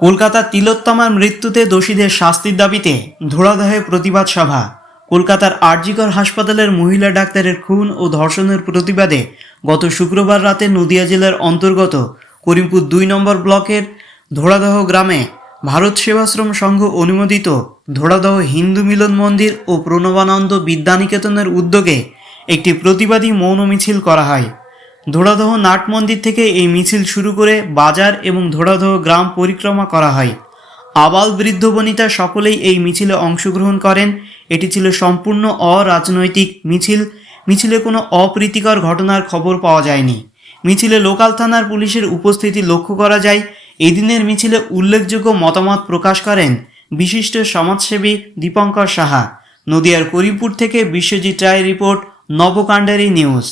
কলকাতার তিলোত্তমার মৃত্যুতে দোষীদের শাস্তির দাবিতে ধুলাদহে প্রতিবাদ সভা। কলকাতার আরজিকর হাসপাতালের মহিলা ডাক্তারের খুন ও ধর্ষণের প্রতিবাদে গত শুক্রবার রাতে নদিয়া জেলার অন্তর্গত করিমপুর ২ নম্বর ব্লকের ধোড়াদহ গ্রামে ভারত সেবাশ্রম সংঘ অনুমোদিত ধোড়াদহ হিন্দু মিলন মন্দির ও প্রণবানন্দ বিদ্যানিকেতনের উদ্যোগে একটি প্রতিবাদী মৌন মিছিল করা হয়। ধোড়াদহ নাট মন্দির থেকে এই মিছিল শুরু করে বাজার এবং ধোড়াদহ গ্রাম পরিক্রমা করা হয়। আবাল বৃদ্ধ বনিতা সকলেই এই মিছিলে অংশগ্রহণ করেন। এটি ছিল সম্পূর্ণ অরাজনৈতিক মিছিল। মিছিলে কোনো অপ্রীতিকর ঘটনার খবর পাওয়া যায়নি। মিছিলে লোকাল থানার পুলিশের উপস্থিতি লক্ষ্য করা যায়। এদিনের মিছিলে উল্লেখযোগ্য মতামত প্রকাশ করেন বিশিষ্ট সমাজসেবী দীপঙ্কর সাহা। নদিয়ার করিমপুর থেকে বিশ্বজিৎ রায় রিপোর্ট, নবকাণ্ডারী নিউজ।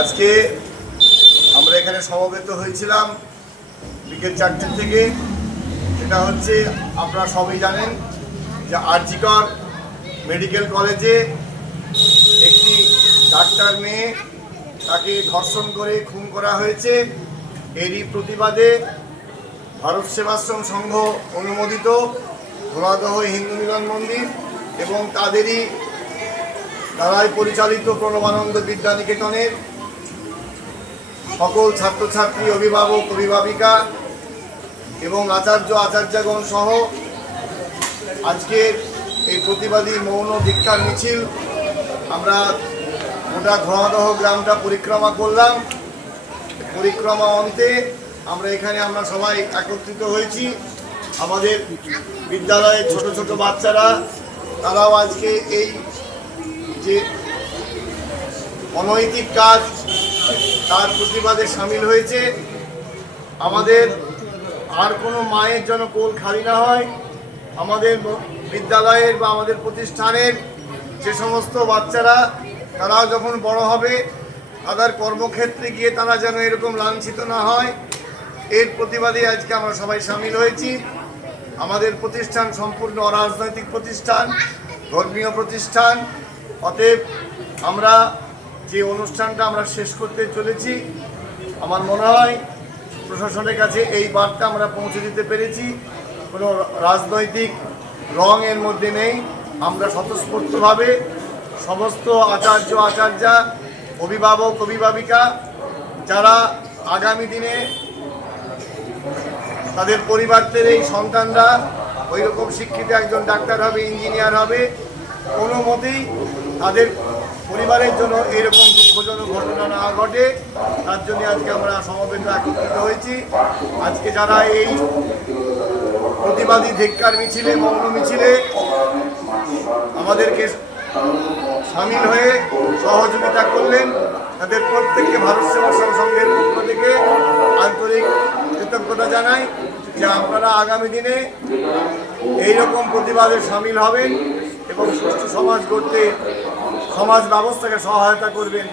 আজকে আমরা এখানে সমবেত হয়েছিলাম বিকেল 4টে থেকে। এটা হচ্ছে আপনারা সবাই জানেন যে আরজিকর মেডিকেল কলেজে একটি ডাক্তার মেয়ে, তাকে ধর্ষণ করে খুন করা হয়েছে। এরই প্রতিবাদে ভারত সেবাশ্রম সংঘ অনুমোদিত ধোড়াদহ হিন্দু মিলন মন্দির এবং তাদেরই দ্বারাই পরিচালিত প্রণবানন্দ বিদ্যানিকেতনের সকল ছাত্রছাত্রী, অভিভাবক, অভিভাবিকা এবং আচার্য আচার্যগণ সহ আজকের এই প্রতিবাদী মৌন ধিক্কার মিছিল আমরা গোটা ধোড়াদহ গ্রামটা পরিক্রমা করলাম। পরিক্রমা অন্তে আমরা সবাই একত্রিত হয়েছি। আমাদের বিদ্যালয়ের ছোট ছোট বাচ্চারা, তারাও আজকে এই যে অনৈতিক কাজ তার প্রতিবাদে সামিল হয়েছে। আমাদের আর কোনো মায়ের যেন কোল খালি না হয়। আমাদের বিদ্যালয়ের বা আমাদের প্রতিষ্ঠানের যে সমস্ত বাচ্চারা, তারাও যখন বড় হবে তাদের কর্মক্ষেত্রে গিয়ে তারা যেন এরকম লাঞ্ছিত না হয়, এর প্রতিবাদে আজকে আমরা সবাই সামিল হয়েছি। আমাদের প্রতিষ্ঠান সম্পূর্ণ অরাজনৈতিক প্রতিষ্ঠান, ধর্মীয় প্রতিষ্ঠান। অতএব আমরা যে অনুষ্ঠানটা আমরা শেষ করতে চলেছি, আমার মনে হয় প্রশাসনের কাছে এই বার্তা আমরা পৌঁছে দিতে পেরেছি। কোনো রাজনৈতিক রং এর মধ্যে নেই। আমরা স্বতঃস্ফূর্তভাবে সমস্ত আচার্য আচার্যা, অভিভাবক অভিভাবিকা যারা আগামী দিনে তাদের পরিবারদের এই সন্তানরা ওই রকম শিক্ষিত একজন ডাক্তার হবে, ইঞ্জিনিয়ার হবে, কোনো মতেই তাদের পরিবারের জন্য এরকম দুঃখজনক ঘটনা না ঘটে, তার জন্য আজকে আমরা সমবেত একত্রিত হয়েছি। আজকে যারা এই প্রতিবাদী ধিক্কার মিছিলে, মৌন মিছিলে আমাদেরকে সামিল হয়ে সহযোগিতা করলেন, তাদের প্রত্যেককে ভারত সেবাশ্রম সংঘের পক্ষ থেকে আন্তরিক কৃতজ্ঞতা জানাই যে আপনারা আগামী দিনে এইরকম প্রতিবাদে সামিল হবেন এবং সুষ্ঠু সমাজ গড়তে সমাজ ব্যবস্থাকে সহায়তা করবেন।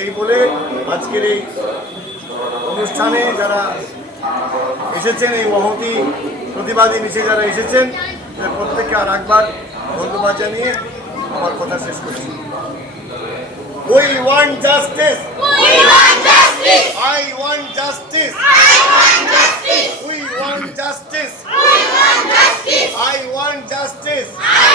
এই বলে আজকের এই অনুষ্ঠানে যারা এসেছেন, এই মহতি প্রতিবাদী মিছিলে যারা এসেছেন, তাদের প্রত্যেককে আর একবার ধন্যবাদ জানিয়ে আমার কথা শেষ করছি। We want justice. We want justice. I want justice. I want justice. We want justice. We want justice. I want justice. I